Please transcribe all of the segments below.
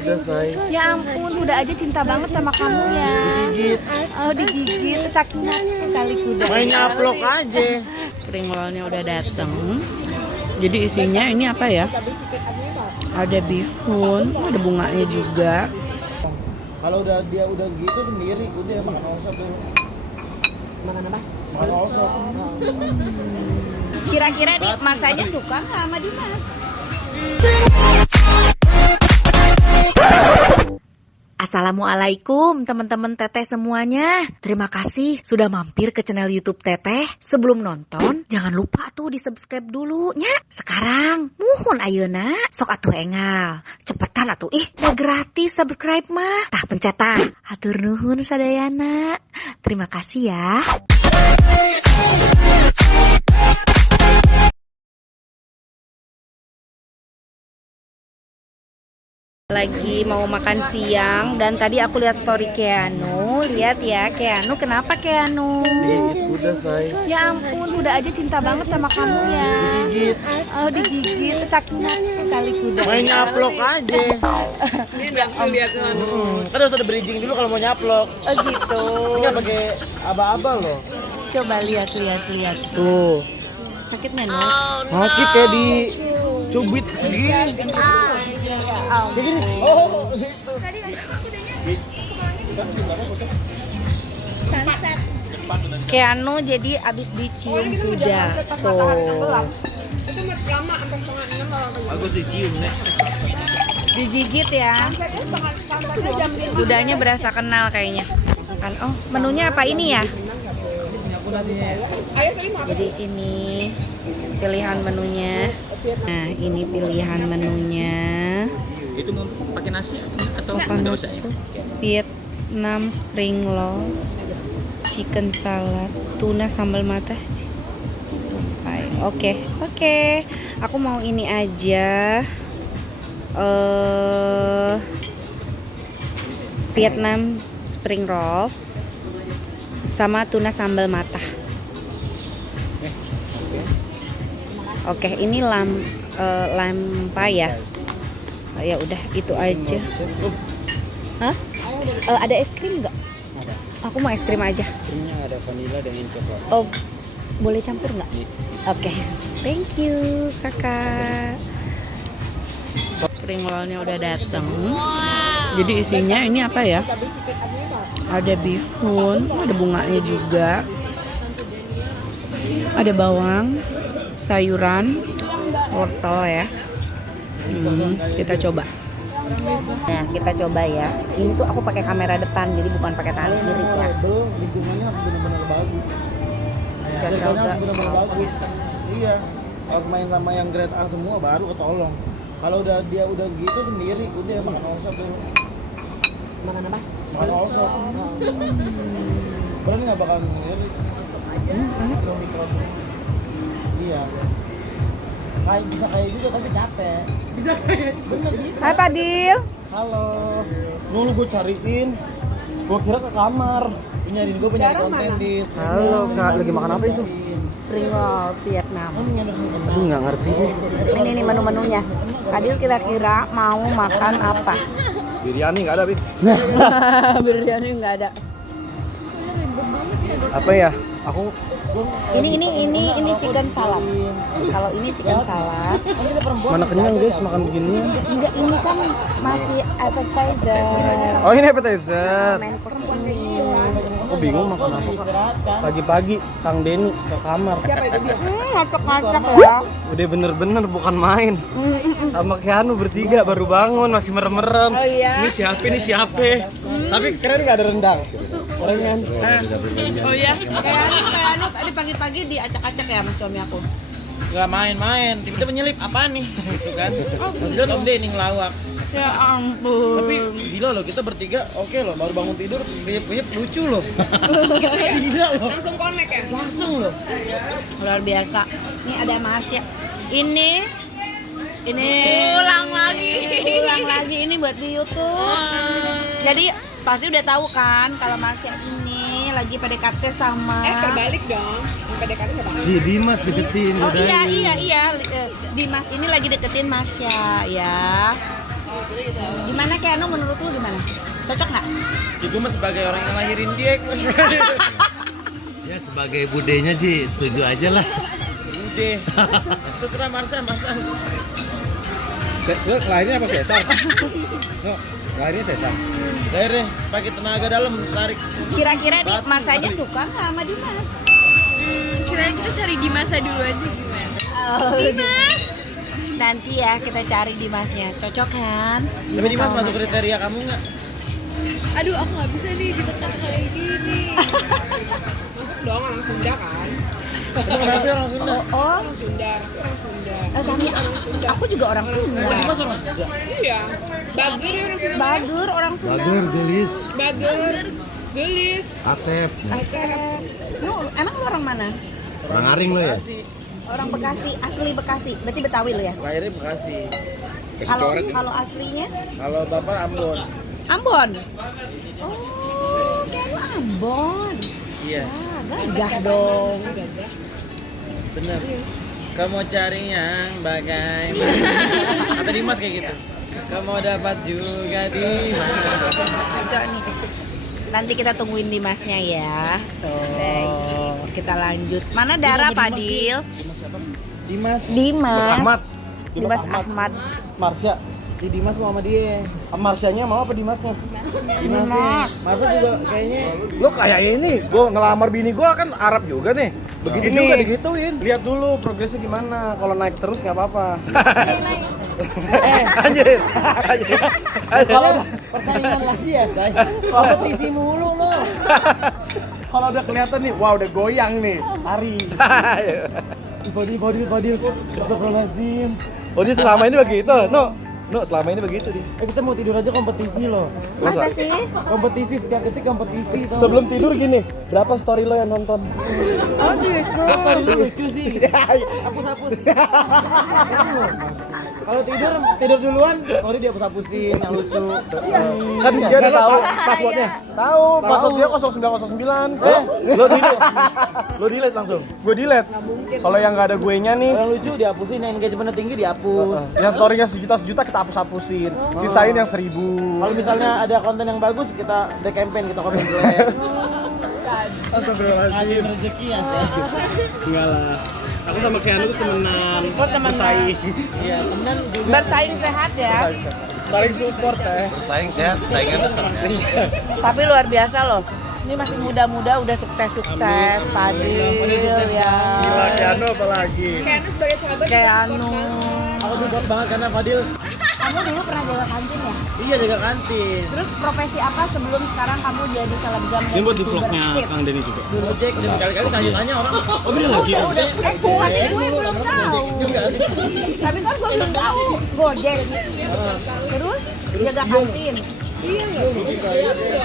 udah say. Ya ampun, kuda aja cinta banget sama kamu ya. Digigit. Oh digigit, saking nafsu kali kuda. Main nyaplok aja. Spring rollnya udah dateng. Jadi isinya ini apa ya? Ada bihun, ada bunganya juga. Kalau dia udah gitu sendiri, udah makan osop dulu. Makan apa? Makan osop. Kira-kira nih Marsanya suka nggak sama Dimas? Assalamualaikum teman-teman Teteh semuanya. Terima kasih sudah mampir ke channel YouTube Teteh. Sebelum nonton, jangan lupa tuh di-subscribe dulu nya. Sekarang, muhun ayeuna. Sok atuh engal. Cepetan atuh udah gratis subscribe mah. Tah pencet tah. Hatur nuhun sadayana. Terima kasih ya. Lagi mau makan siang dan tadi aku lihat story Keanu. Lihat ya Keanu, kenapa Keanu? Digigit kuda say. Ya ampun, kuda aja cinta banget sama kamu ya. Digigit. Oh digigit, saking nafsu kali kuda. Main nyaplok aja. Lihat Kan harus ada bridging dulu kalau mau nyaplok. Oh gitu. Enggak pakai aba-aba loh. Coba lihat. Tuh. Sakit nggak no? Sakit kayak di cubit segini. Kayak gini. Oh, gitu. Keanu jadi abis dicium kuda. Tuh. Bagus dicium nih. Digigit ya. Kudanya berasa kenal kayaknya. Kan oh, menunya apa ini ya? Jadi ini pilihan menunya. Nah, ini pilihan menunya. Itu mau pakai nasi atau Coconut enggak usah? soup, Vietnam spring roll, chicken salad, tuna sambal mata. Oke. Aku mau ini aja. Vietnam spring roll sama tuna sambal mata. Oke, ini lampa ya. Ya udah itu aja. Hah? Ada es krim nggak? Ada. Aku mau es krim aja. Krimnya ada vanilla dengan coklat. Oh, boleh campur nggak? Oke, thank you kakak. Spring rollnya udah dateng. Jadi isinya ini apa ya? Ada bihun, ada bunganya juga. Ada bawang, sayuran, wortel ya. Kita coba. Nah, kita coba ya. Ini tuh aku pakai kamera depan, jadi bukan pakai tangan kiri ya. Lingkungannya harus benar-benar bagus. Cocok Lingkungannya gak? harus benar-benar bagus. Iya. Harus main sama yang grade A semua baru ketolong. Kalau dia udah gitu sendiri, udah makan osop dulu. Makan apa? Makan osop. Bener nggak bakal sendiri. Iya. Bisa kayak juga tapi capek. Bisa kayak. Bener bisa. Hai Padil. Halo. Dulu gue cariin. Gue kira ke kamar. Nyariin gue penyanyi konten di. Halo kak, lagi makan apa itu? Spring roll Vietnam. Aduh nggak ngerti deh. Ini menu-menunya. Padil kira-kira mau makan apa? Biryani nggak ada, Bib. Biryani nggak ada. Apa ya? Aku Ini chicken salad. Kalau ini chicken salad. mana kenyang guys makan begini. Enggak, ini kan masih appetizer. Oh ini appetizer. Main course ini. Aku bingung makan apa kak. Pagi-pagi Kang Denny ke kamar. Ngacak-ngacak ya. Udah bener-bener bukan main. Sama Keanu bertiga baru bangun masih merem-merem. Oh iya. Ini siapa? Tapi keren nggak ada rendang. Keren kan? Oh iya. Kayak tadi pagi-pagi diacak-acak ya sama suami aku. Nggak main-main, tiba-tiba nyelip apa nih gitu kan. Terus Om Denny ngelawak. Ya ampun. Tapi gila loh, kita bertiga oke loh, baru bangun tidur kuyup lucu loh. Gila loh. Langsung connect ya? Langsung loh. Luar biasa. Ini ada Marsya. Ini ulang lagi ini buat di YouTube. Jadi pasti udah tahu kan kalau Marsya ini lagi PDKT sama Terbalik dong. Yang PDKT sama Si Dimas deketin Oh godain. iya. Dimas ini lagi deketin Marsya ya. Gimana Keanu menurut lu gimana? Cocok nggak? Ya, gue mah sebagai orang yang lahirin dia. Ya sebagai budenya sih setuju aja lah. Udah. Terserah Marsha. Lahirnya apa sesar? No, lahirnya sesar. Lahirnya pakai tenaga dalam tarik. Kira-kira nih Marsanya suka nggak sama Dimas? Kira-kira kita cari Dimasnya dulu aja gimana? Dimas. Nanti ya kita cari Dimasnya. Cocok kan? Tapi Dimas masuk kriteria kamu nggak? Aduh, aku nggak bisa nih ditekan kayak gini. Masuk dong, orang Sunda kan? Kenapa orang Sunda? Oh, Orang Sunda, orang Sunda. Sami, aku juga orang Sunda. Dimas orang Sunda. Iya. Bagur ya orang Sunda. Badur orang Sunda. Bagur, gelis, Bagur. Gelis. asep, Asep. Lu emang lu orang mana? orang aring lo ya. Orang Bekasi, asli Bekasi. Berarti Betawi lu ya? Lahirnya Bekasi. Kalau aslinya Kalau bapak Ambon. Ambon. Oh, kayak lu Ambon. Iya. Ah, gagah dong. Bener. Kamu cari yang bagaimana? Kata Dimas kayak gitu. Kamu dapat juga di mana? Cocok nih. Nanti kita tungguin Dimasnya ya. Tuh. Kita lanjut. Mana Dara, Fadil? Dimas siapa? Dimas. Dimas. Ahmad. Dimas Ahmad. Marsha. Si Dimas mau sama dia. Marsyanya mau apa Dimasnya? Dimas. Marsha juga kayaknya. Lo kayak ini, gua ngelamar bini gua kan Arab juga nih. Begitu juga digituin. Lihat dulu progresnya gimana. Kalau naik terus nggak apa-apa. Anjir. Kalau udah persaingan lagi ya, say. Kompetisi mulu lo. Kalau udah kelihatan nih, wah udah goyang nih. Hari. Fadil. Astagfirullahaladzim. Oh dia selama ini begitu? No, selama ini begitu dia. Kita mau tidur aja kompetisi loh. Masa sih? Kompetisi, setiap detik kompetisi. Sebelum tidur gini, berapa story lo yang nonton? Oh gitu. Story lo lucu sih. Hapus. Kalau tidur duluan, story dia hapus-hapusin yang lucu. Kan dia udah tahu passwordnya. Tahu, password dia 0909. Lo delete langsung. Gue delete. Kalau yang nggak ada gue nya nih, yang lucu dihapusin, yang engagementnya tinggi dihapus. Yang story-nya sejuta kita hapus-hapusin. Sisain yang 1000. Kalau misalnya ada konten yang bagus, kita campaign, kita komen jelek. Astagfirullahaladzim. Rezeki ya. Enggak lah. Aku sama Keanu tuh temenan. Oh, temenan. Bersaing. Iya, temenan juga. Bersaing sehat ya. Saling support ya. Saing sehat, saingan tetap. Tapi luar biasa loh. Ini masih muda-muda udah sukses-sukses. Fadil ya. Gila Keanu apalagi. Keanu sebagai sahabat Keanu. Aku support banget karena Fadil. Kamu dulu pernah jaga kantin ya? Iya jaga kantin. Terus profesi apa sebelum sekarang kamu jadi selebgram? Ini buat di vlognya Kang Denny juga. Dulu Jack dan kali-kali tanya-tanya orang. Oh beda lagi. Udah, bukannya gue belum tahu. Tapi kan gue belum tahu. Gojek. Terus jaga kantin.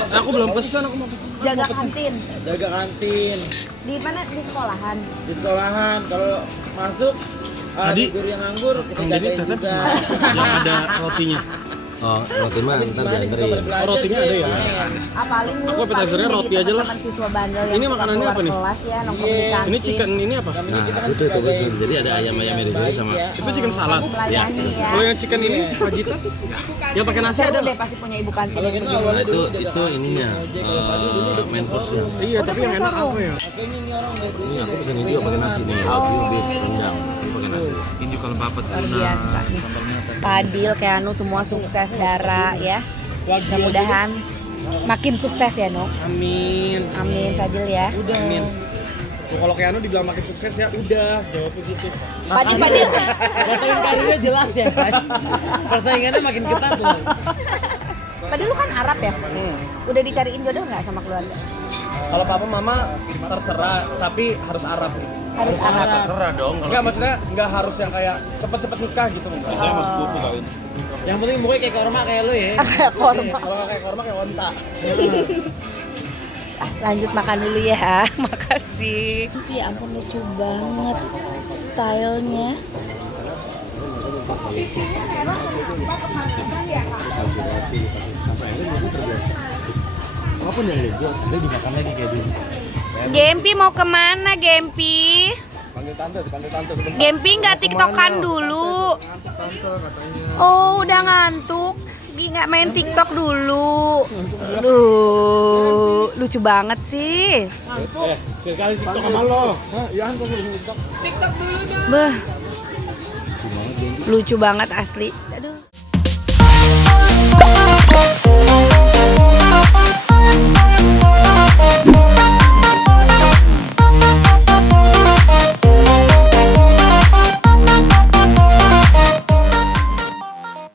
Aku belum pesan, aku mau pesan. Jaga kantin. Jaga kantin Di mana? Di sekolahan. di sekolahan. Kalau masuk Tadi, guru yang nganggur kita Kang Denny jagain tetap juga. pesan yang ada rotinya. Oh, roti mah Habis ntar balik juga pada dianterin. belajar, rotinya ada ya? Paling Aku appetizernya roti aja lah. Siswa bandel yang Ini suka makanannya keluar apa nih? kelas ya, nongkrong di kantin. Ini chicken ini apa? Nah, itu pesan. Jadi ada ayam-ayamnya di sini sama Itu chicken salad. Melayani ya. Kalau yang chicken ini fajitas? Ya pakai nasi Seru ada. deh pasti punya ibu kantin. Kalau kita Nah, awalnya itu dulu jaga kantin, ininya main course-nya. Iya, tapi yang enak apa ya? Kayaknya ini orang udah Ini aku pesan ini juga pakai nasi nih, wagyu beef rendang. Ini pakai nasi. Tinju kalau bapat Luar biasa nih. Fadil, Keanu semua sukses, Dara ya. Mudah-mudahan makin sukses ya, Nuk. Amin. Amin, Fadil ya. Udah. Amin. Tuh, kalau Keanu dibilang makin sukses ya udah, jawabnya gitu. Fadil. Fotoin karirnya jelas ya, say. Persaingannya makin ketat loh. Fadil lu kan Arab ya? Udah dicariin jodoh nggak sama keluarga? Kalau papa mama terserah, tapi harus Arab gitu. Harus Arab. terserah dong kalau Enggak, maksudnya enggak harus yang kayak cepet-cepet nikah gitu. Saya mau sepupu kawin. Yang penting mukanya kayak korma kayak lu ya. Kayak korma. Kalau nggak kayak korma kayak onta. Lanjut makan dulu ya. Makasih. Ya ampun lucu banget stylenya. apapun yang dia buat, dia dimakan lagi kayak dulu. Gempi mau kemana Gempi? Panggil tante. Gempi nggak tiktokan dulu. Tante katanya. Oh udah ngantuk. nggak main TikTok dulu? Aduh, lucu banget sih. Sekali TikTok sama lo. Iya, TikTok dulu dong. Beh, lucu banget asli.